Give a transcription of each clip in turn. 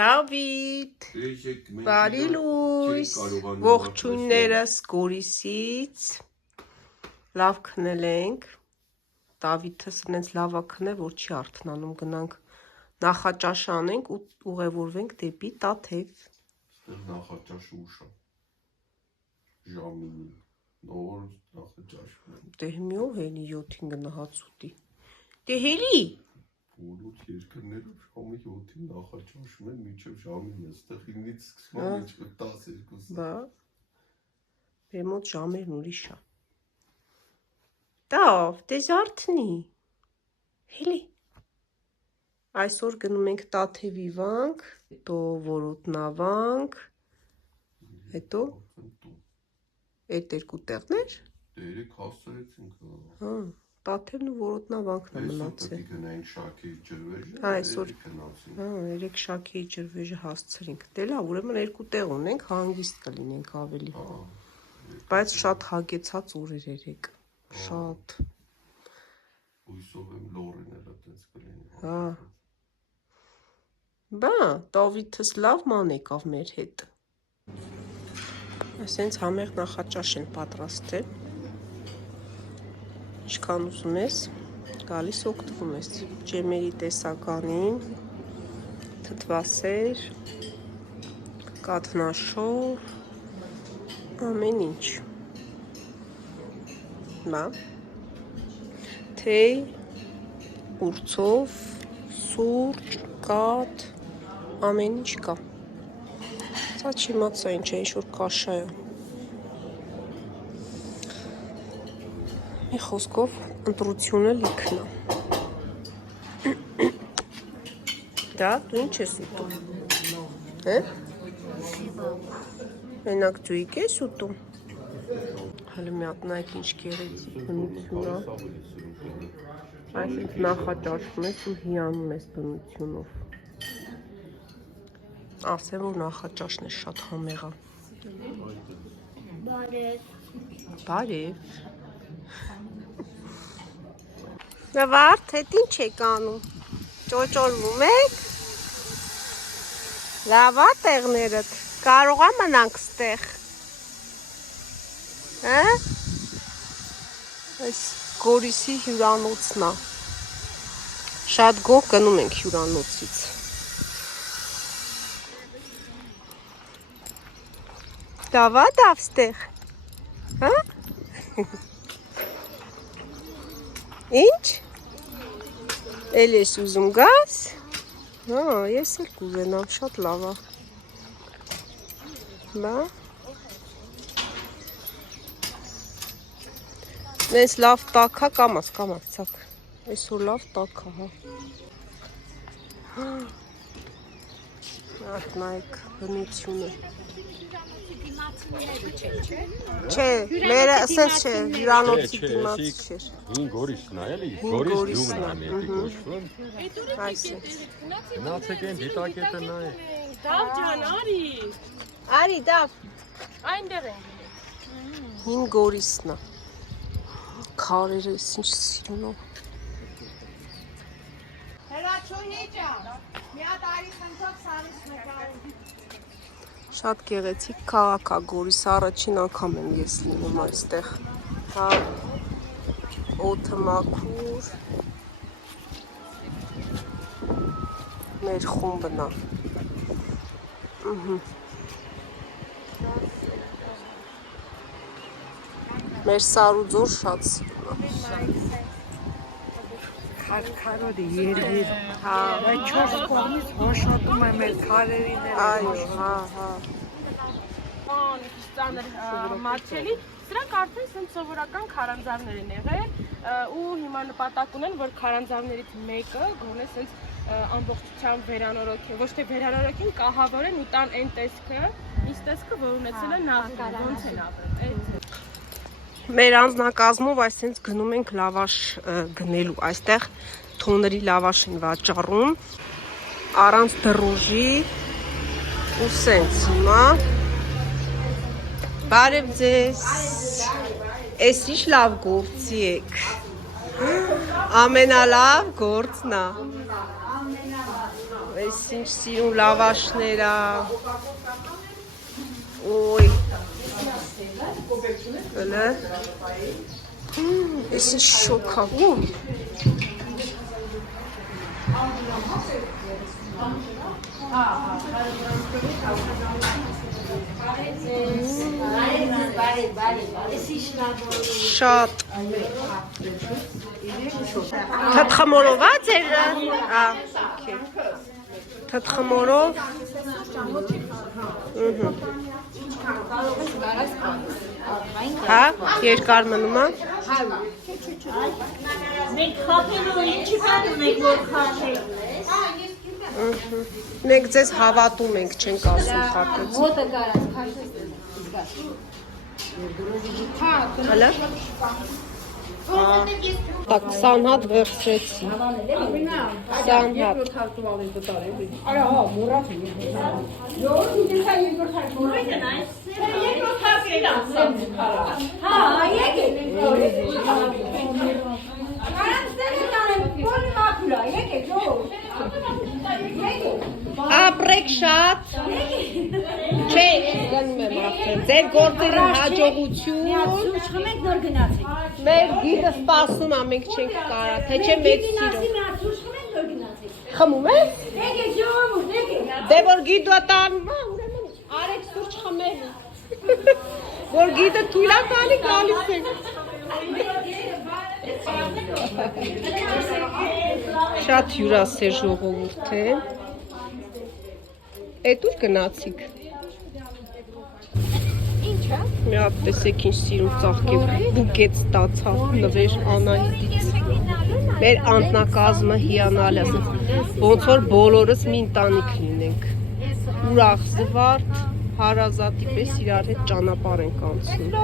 Դավիթ, բարի լույս, ողջույններս Գորիսից, լավ քնել ենք, Դավիթը սնենց լավ է քնել, որ չի արթնանում, գնանք նախաճաշ անենք ու ուղևորվենք դեպի Տաթև։ Նախաճաշ ուշ է, ժամին, նոր նախաճաշ։ Դե մի ով հելի 7-ին գնահաց ուտի, դե հելի։ Բոլոր երկրներով ժամի 7-ին նախաճաշում են մինչև ժամին է, ստեղ 9-ից սկսում են մինչև 12-ը։ Բա, մեր մոտ ժամերն ուրիշ է։ Տավ, դե զարթնի, հելի։ Այսօր գնում ենք Տաթևի վանք, հետո Որոտնավանք, հետո այդ երկու տեղներ։ Դե երեք հասցրեցինք։ Հա, Տաթևն ու Որոտնավանքն է մնացել։ Այսօր գնային Շաքեի ջրվեժը, այսօր հա, երեք Շաքեի ջրվեժը հասցրինք։ Դե լավ, ուրեմն երկու տեղ ունենք, հանգիստ կլինենք ավելի։ Բայց շատ հագեցած օրեր երեք, շատ։ Հույսով եմ լորին էլ այդպես կլինի։ Հա։ Բա, Դավիթս լավ ման եկավ մեր հետ։ Այսենց համեղ նախաճաշ են պատրաստել։ Ինչքան ուզում ես, գալիս օգտվում ես ջեմերի տեսականին, թթվասեր, կաթնաշոր, ամեն ինչ։ Բա, թեյ, ուրցով, սուրճ, կաթ, ամեն ինչ կա։ Սա չիմացա ինչ է, ինչ-որ կաշա է։ Մի խոսքով ընտրությունը լիքն է։ Դա դու ինչ ես ուտում։ Հե՞։ Մենակ ձույք ես ուտում։ Հələ մի հատ նայեք ինչ գեղեցիկ բնություն է։ Այսինքն նախաճաշում ես ու հիանում ես բնությունով։ Ասեմ, որ նախաճաշն է շատ համեղ է։ Բարև։ Բարև։ Նվարդ, հետ ինչ եք անում, ճոճորվում եք, լավ է տեղներըդ, կարող է մնանք ստեղ, այս Գորիսի հյուրանոցն է, շատ գող գնում ենք հյուրանոցից, լավ է դավ ստեղ, Ինչ? Էլ ես ուզում գաս? Հա, ես էլ կուզենամ, շատ լավ է։ Բա։ Նես լավ տաք է, կամաց, ցակ։ Այսօր լավ տաք է, հա։ Արդ նայեք բնությունը։ Չէ, մերը ասես չէ, հյուրանոցի դիմաց չէր։ Հին Գորիսն է, էլի, Գորիս գյուղն է մետի կոչվում։ Այսպես։ Գնացեք են դիտակետը նայ։ Դավ ջան, արի։ Արի, դավ։ Այնտեղ են։ Հին Գորիսն է։ Քարերը ինչ սիրունով։ Հրաչոյի ջան, մի հատ արի խնդրով սարից նկարի։ Շատ գեղեցիկ քաղաք է Գորիսը, առաջին անգամ եմ ես լինում այստեղ։ Հա, օդը մաքուր։ Մեր խումբն է։ Մեր Սարուձոր շատ սիրուն է։ Քարքարոդի երգիր, այդ 4 կողմից հոշոտում եմ էլ քարերին էլ։ Այո, հա։ Ան ստանր մատչելի, սրանք արդեն սենց սովորական քարանձավներ են եղել ու հիմա նպատակ ունեն, որ քարանձավներից մեկը գոնե սենց ամբողջությամբ վերանորոգեն, ոչ թե վերանորոգեն, կահավորեն ու տան այն տեսքը, ինչ տեսքը, որ ունեցել են նախկին, ոնց են ապրել։ Մեր անձնակազմով այսինքն գնում ենք լավաշ գնելու, այստեղ թոների լավաշ են վաճառում, առանց դրոժի ու սենց հիմա, բարև ձեզ, ես ինչ լավ գործի եք, ամենալավ գործն է, Ես ինչ սիրուն լավաշներ ա։ Ոյ։ Հələ։ Ես ինչ շոկ ա։ Շատ թաթխմորով ա ձերը։ Okay։ Թաթխմորով։ Հա, երկար մնում ա։ Մենք խապելու ինչի պատում եք, որ խապեք։ Մենք ձեզ հավատում ենք, չենք ասում խապեց։ Ոտը գարած, Հələ։ Так, 20 հատ վերցրեցի։ 20 հատ։ Ապրեք շատ։ Չէ, գնում եմ արդեն։ Ձեր գործերին հաջողություն։ սուրճ խմեք, նոր գնացեք։ Մեր գիդը սպասում ա, մենք չենք կարա, թե չէ մեծ սիրո։ Սուրճ խմեք, նոր գնացեք։ Խմում ես։ Եկեք, ժողովուրդ, եկեք։ Դե որ գիդը տանում ա, ուրեմն արեք սուրճ խմելու։ Որ գիդը թույլ ա տանի գալիս եք։ Շատ հյուրասեր ժողովուրդ է։ Էդ ուր գնացիք։ Ինչա։ Մի հատ տեսեք ինչ սիրուն ծաղկե բուկետ ստացավ նվեր Անահիտից։ Մեր անձնակազմը հիանալ է։ Ոնց որ բոլորս մի ընտանիք լինենք։ Ուրախ զվարթ, հարազատի պես իրար հետ ճանապարհ ենք անցնում։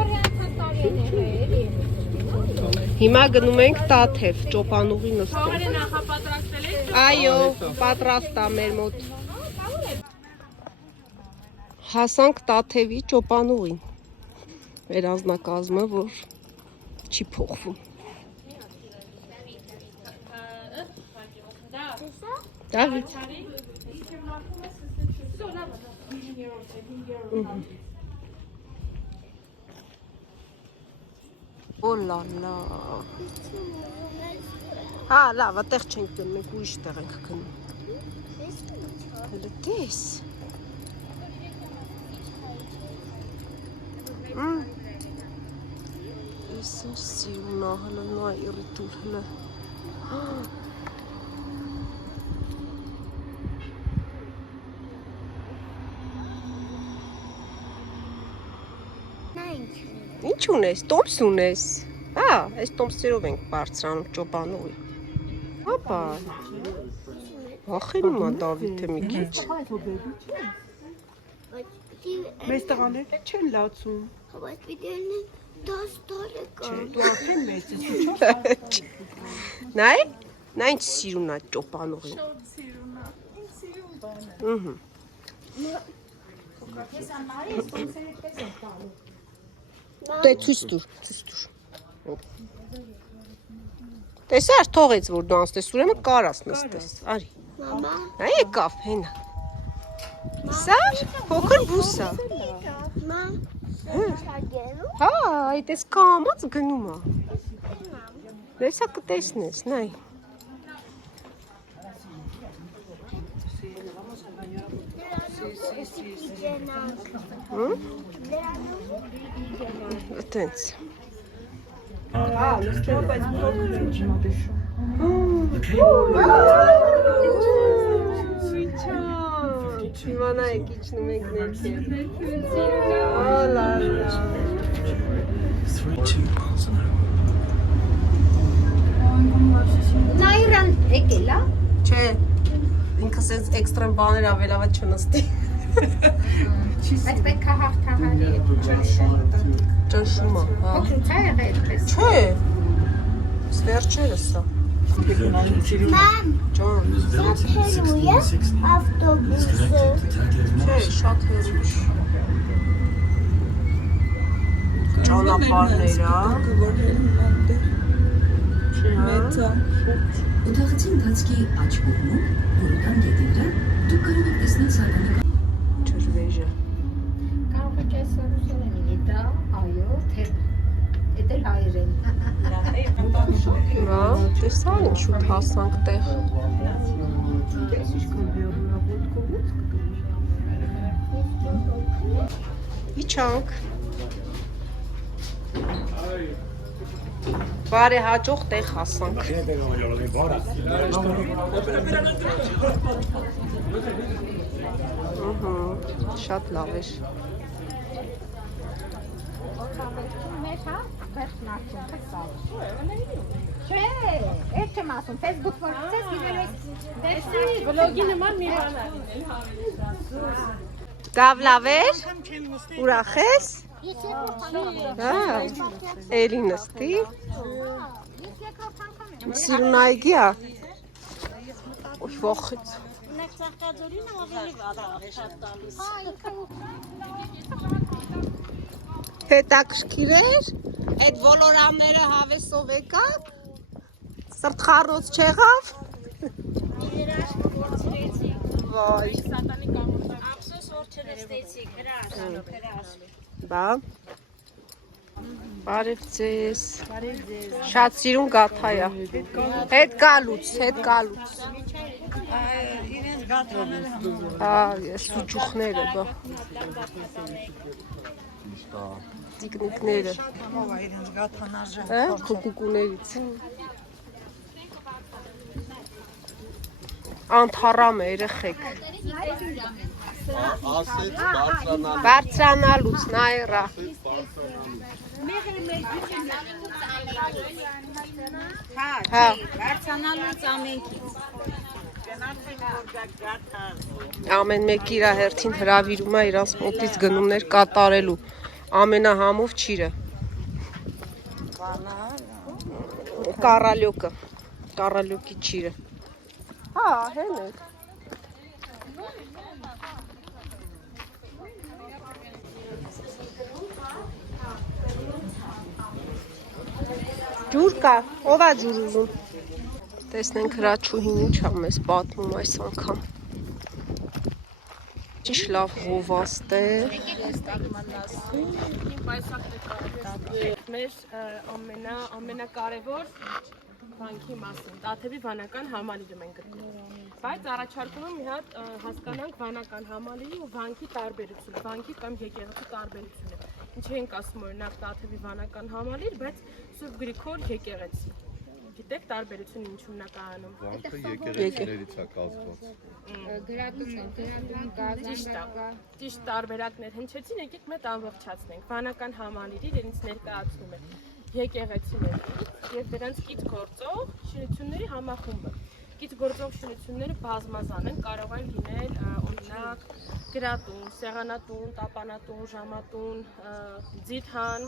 Հիմա գնում ենք Տաթև, ճոպանուղի նստել։ Նախապատրաստել եք։ Այո, պատրաստ ա մեր մոտ։ Հասանք Տաթևի ճոպանուղին։ Մեր անձնակազմը, որ չի փոխվում։ Դավիթ։ Օլալա։ Հա, լավ, այդտեղ չենք գնում, մենք ուրիշ տեղ ենք գնում։ Հələ տես։ Ես ինչ սիրուն ա, հələ նայ իրիտուր, հələ։ Ինչ ունես, տոմս ունես։ Հա, այս տոմսերով ենք բարձրանում ճոպանուղի։ Հապա։ Վախենում ա Դավիթը մի քիչ։ Մեծ տղաները չեն լացում։ Բայց պիտի լինեն 10 տարեկան։ Դու արդեն մեծ ես, ու Նայ, նա ինչ սիրուն ա ճոպանուղին։ Դե ցույց տուր։ Տեսար, թողեց որ դու անցնես, ուրեմն կարաս նստես։ Արի։ Մամա, Նա եկավ հենա։ Սար, փոքր բուս ա։ մամ, շագերու։ Հա, այդ էս կամած գնում ա։ Լեսա կտեսնես, նայ։ Այդտենց։ Հա, լստել, բայց փոքր է չմատեշում։ Հիմա նայեք իջնում ենք ներքև։ Օլալա։ 32 miles an hour. Նայրան եկել, հա։ Չէ, ինքը սենց էքստրեմ բաներ ավելավ է չնստի։ Բայց պետք է հաղթահարի։ Ճնշում ա, հա։ Օգուտ է եղել այդպես։ Չէ, սվերջերս ա։ Մամ, Ջան, շատ հերու է ավտոբուսը։ չէ, շատ հերու։ Ճանապարհներ ա։ Օդախցի ընթացքի աջ կողմում Գորգան գետի վրա Դուք կարող եք տեսնել սատանական Ջրվեժը։ Կարող եք այս ռուսերեն լինի, դա, այո, թե էդ էլ հայերեն։ Հա, տեսա ինչ շուտ հասանք տեղ։ Իջանք։ Բարի հաջող տեղ հասանք։ Շատ լավ էր։ Մեր հա, վերջն արդեն տեսավ։ Չէ, այդ չեմ ասում, Facebook վարցես գիտել ես Վլոգի նման մի բան արին։ Գավ լավ էր։ Ուրախ ես։ Հա, էլի նստի։ Սիրուն այգի է։ Ոյ վախից։ Հետաքրքիր էր։ Այդ ոլորանները հավեսով եկավ։ Սրտխառոց չեղավ։ Վայ։ Ափսոս որ չնստեցիք, հրաշ։ Բա։ Բարև ձեզ։ Շատ սիրուն գաթա է։ Հետ գալուց։ Իրենց գաթաները Հա, սուջուխները, բա։ Տիկնիկները։ համով է իրենց գաթանաժը։ Հա, քուկուկուներից։ Անթառամ է երեխեք։ Ասեց Բարձրանալուց նայրա։ Հա, Բարձանալուց ամենքից։ ամեն մեկ իր հերթին հրավիրում է իրանց մոտից գնումներ կատարելու։ Ամենահամով ճիրը։ Կարալյոկի ճիրը։ Հա, հեն է։ Ջուր կա, ով է ջուր ուզում։ Տեսնենք հրաչուհին ինչ ա մեզ պատմում այս անգամ։ Ճիշտ լավ ղովաստ է։ Մեր ամենակարևոր վանքի մասին, Տաթևի վանական համալիրում են գտնում։ Բայց առաջարկում եմ մի հատ հասկանանք վանական համալիրի ու վանքի տարբերությունը, վանքի կամ եկեղեցի տարբերությունը։ Ինչ ենք ասում օրինակ Տաթևի վանական համալիր, բայց Սուրբ Գրիգոր եկեղեցի։ Գիտեք տարբերությունը ինչու՞մն է կայանում։ Վանքը եկեղեցիներից է կազմված։ Ճիշտ տարբերակներ հնչեցին, եկեք մեկ ամբողջացնենք։ Վանական համալիրը իրենց ներկայացնում է եկեղեցիներից եւ դրանց կից գործող շինությունների համախումբը։ Կից գործող շինությունները բազմազան են, կարող են լինել օրինակ գրատուն, սեղանատուն, տապանատուն, ժամատուն, ձիթան,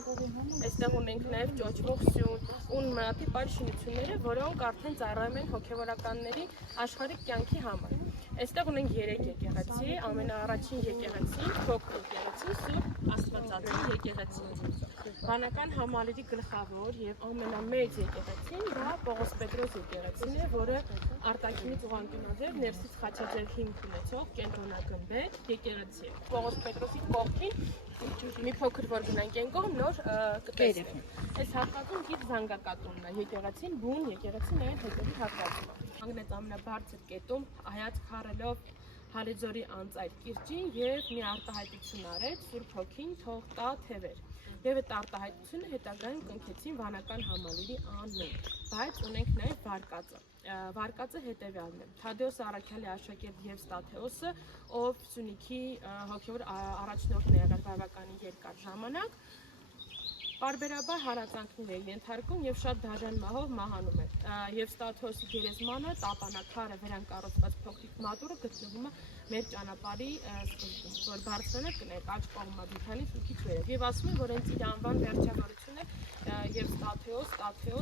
այստեղ ունենք նաև ճոճվող սյուն, ու նմանատիպ այլ շինությունները, որոնք արդեն ծառայում են հոգևորականների աշխարհիկ կյանքի համար։ Այստեղ ունենք 3 եկեղեցի, ամենաառաջին եկեղեցին, փոքր եկեղեցին, Սուրբ Աստվածածի եկեղեցին։ Վանական համալիրի գլխավոր եւ ամենամեծ եկեղեցին դա Պողոս Պետրոս եկեղեցին է, որը արտաքինից ուղղանկյունաձև, ներսից խաչաձև հիմք ունեցող կենտրոնագմբեթ եկեղեցի է։ Պողոս Պետրոսի կողքին մի փոքր որ գնանք այն կողմ նոր կտեսնենք։ Այս հատվածում գիծ զանգակատունն է, եկեղեցին բուն, եկեղեցին այն հետևի հատվածում է։ Հանգնեց ամենաբարձր կետում հայացք խառելով Հալիձորի անծայր կիրճին եւ մի արտահայտություն արեց Սուրբ Հոգին թող տա թևեր։ Եվ այդ արտահայտությունը հետագայում կնքեցին վանական համալիրի անուն, բայց ունենք նաև վարկածը։ Վարկածը հետևյալն է։ Թադեոս Առաքյալի աշակերտ եւ Ստաթեոսը, ով Սյունիքի հոգևոր առաջնորդն է եղել բավականին երկար ժամանակ, պարբերաբար հարածանքներ է ենթարկում եւ շատ դաժան մահով մահանում է։ Եվ Ստաթեոսի գերեզմանը, տապանակարը, վրան կառուցված փոքրիկ մատուրը գտնվում է մեր ճանապարհի սկզբում, որ բարձրանա կներ աջ կողմը Բիթանից ու քիչ վերև։ Եվ ասում են, որ հենց իր անվան վերջավորությունը եւ Ստաթեոս,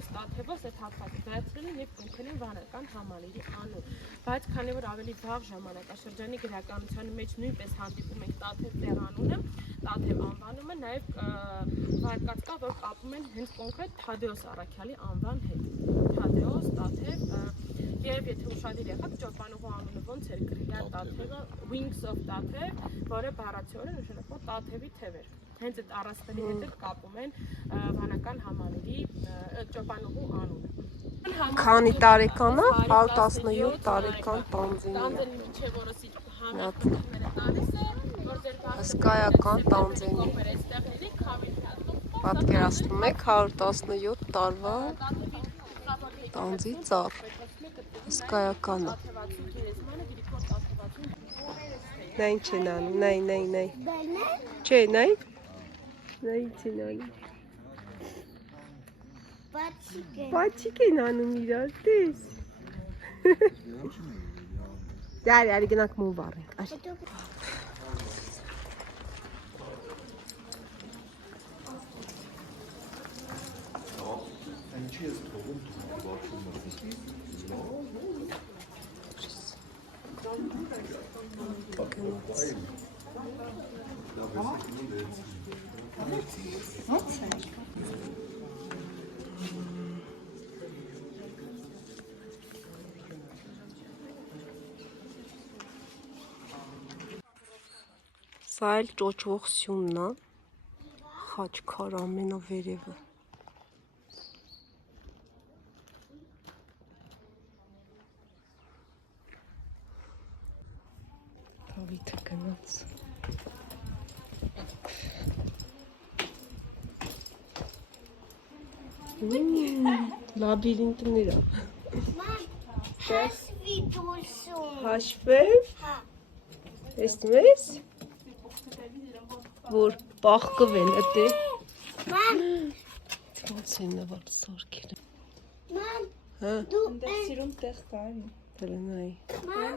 Ստաթևոս այդ հատվածը վերցրել են եւ կնքել են վանական համալիրի անուն։ Բայց քանի որ ավելի վաղ ժամանակաշրջանի գրականության մեջ նույնպես հանդիպում ենք Տաթև տեղանունը, Տաթև անվանումը նաեւ վարկած կա, որ կապում են հենց կոնկրետ Թադեոս Առաքյալի անվան հետ։ Թադեոս, Տաթև, եւ եթե ուշադիր եղաք, ճոպանուհու անունը ոնց էր գրել Տաթևը, Wings of Տաթև, որը բառացիորեն նշանակում է Տաթևի թևեր։ Հենց այդ առասպելի հետ էլ կապում են վանական համալիրի ճոպանուհու անունը։ Քանի տարեկան է? 17 տարեկան տանձինի։ Տանձենի միջև որսի համակարգները տալիս է, որ ձեր հսկայական տանձենի։ Պատկերացնում եք 117 տարվա տանձի ծառ։ Հսկայական է։ Նա ինչ են անում, նայ։ Չէ, նայ։ Նայ ինչ են անում։ Բաչիկ են անում իրար, տես։ Արի գնանք մոմ վառենք, արի։ Սա էլ ճոճվող սյունն է, խաչքար ամենավերևը։ Դավիթը գնաց։ Լաբիրինտներ է։ Հաշվի դուրսում։ Հաշվև։ Տեսնում ես։ Որ պախկվել է դե։ Մամ, Ոնց է նվար սարքել։ մամ, Հա, դու Սիրուն տեղ կարի։ դրանայի։ մամ,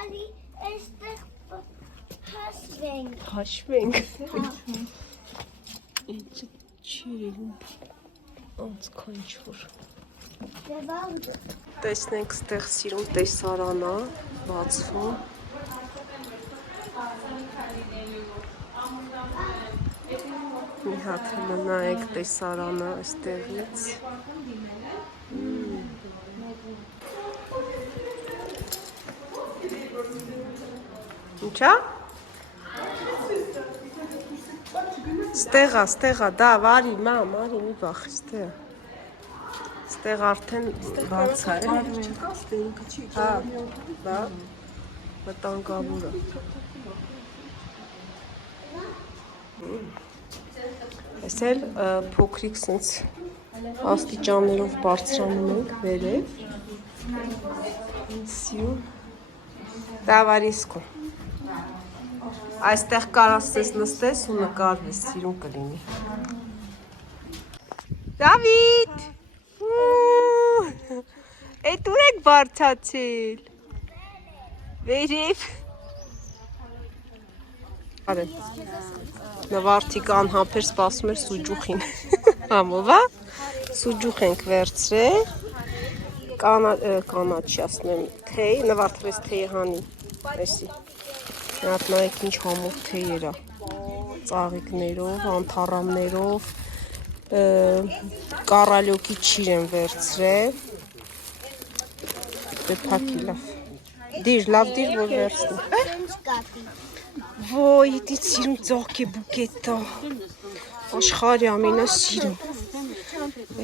արի այստեղ հաշվենք։ Հաշվենք։ Ինչ չի ոնց քանչուր։ Տեսնենք ստեղ սիրուն տեսարան է բացվում։ Մի հատ նայեք տեսարանը այստեղից։ Ինչա՞։ Ստեղա, դա վարի, մամ, արի մի բախ, ստեղ։ Ստեղ արդեն բաց է։ Հա, դա վտանգավոր է։ Այս էլ փոքրիկ սենց աստիճաններով բարձրանում ենք վերև։ Սյու։ Դավարիսկո։ Այստեղ կարաս ես նստես ու նկարվես, սիրուն կլինի։ Դավիթ։ Էդ ուր եք բարձացել։ Վերև։ Արե։ Նվարդիկ անհամբեր սպասում էր սուջուխին։ Համով է։ Սուջուխ ենք վերցրել։ Կանաչի ասում եմ թեյ, նվարդվեց թեյ հանի։ Էսի։ Նայեք նայեք ինչ համով թեյեր է։ Ծաղիկներով, անթառամներով, կարալյոկի չիր են վերցրել։ Դե փակի լավ։ Դիր, լավ դիր, որ վերցնի։ Ոյ, դի սիրում ծաղկե բուկետա։ Աշխարհի ամենասիրուն։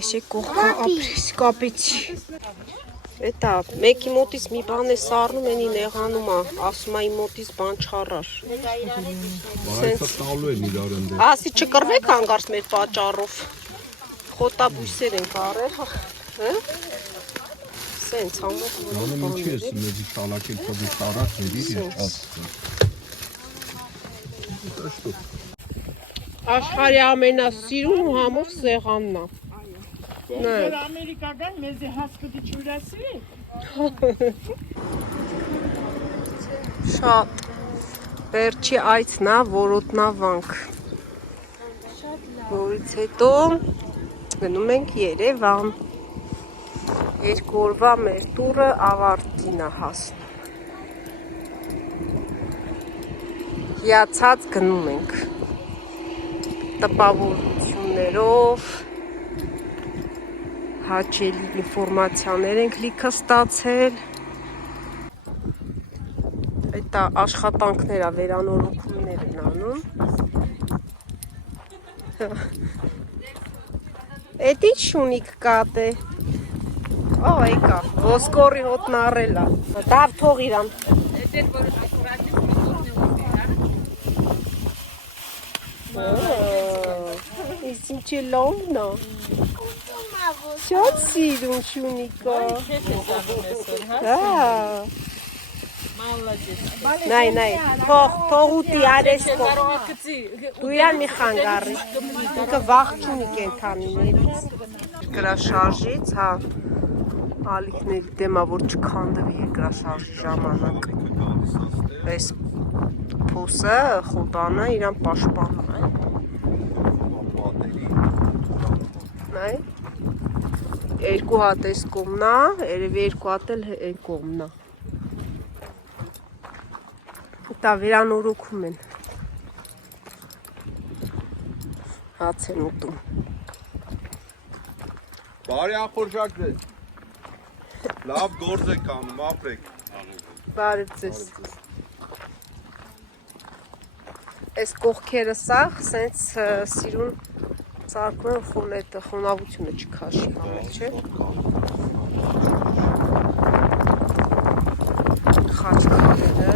Էսե կողքա ապրես, կապեցի։ Էտա, մեկի մոտից մի բան է սառնում, ենի նեղանում է, ասում է իմ մոտից բան չառար։ Բայց տալու են իրար ընդ։ Ասի չկռվեք հանգարց մեր պատճառով։ Խոտաբույսեր են կարել, հա։ Սենց համով Անում ինչի ես մեզի շալակել փոդի տարած ների ես ասում։ Աշխարհի ամենասիրուն ու համով սեղանն է։ Որ Ամերիկա գան մեզ հասկդի չուրասի։ Շատ վերջի այցն է Որոտնավանք, որից հետո գնում ենք Երևան, 2 օրվա մեր տուրը ավարտին է հասնում, հիացած գնում ենք, տպավորություններով, հաճելի ինֆորմացիաներ ենք լիքը ստացել։ Այդ աշխատանքները, վերանորոգումներ են անում։ Էդ ինչ շունիկ կատ է։ Ո, եկա, ոսկորի հոտն առելա։ Դավ թող իրան։ Իսկ ինչ է լոմն է։ Շատ սիրուն շունիկա։ Նայ, թող ուտի արեստո։ Դու իրան մի խանգարի։ Ինքը վաղ չունի կենթանիներից։ Երկրաշարժից, հա, ալիքների դեմա, որ չքանդվի երկրաշարժի ժամանակ։ Այս փոսը, խոտանը իրան պաշտպանում է։ Նայ, երկու հատ էս կողմն է, երևի երկու հատ էլ այն կողմն է։ Դա վերանորոգում են։ Հաց են ուտում։ Բարի ախորժակներ։ Լավ գործ եք անում, ապրեք։ Բարև ձեզ։ Այս կողքերը սաղ, սենց սիրուն ծարկում են խունետը, խոնավությունը չքաշի անել, չէ։ Խաչքարերը։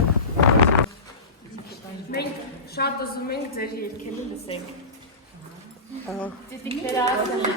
Մենք շատ ուզում ենք ձեր երգերը լսենք։ Ահա։ Տիտիկները ասում են։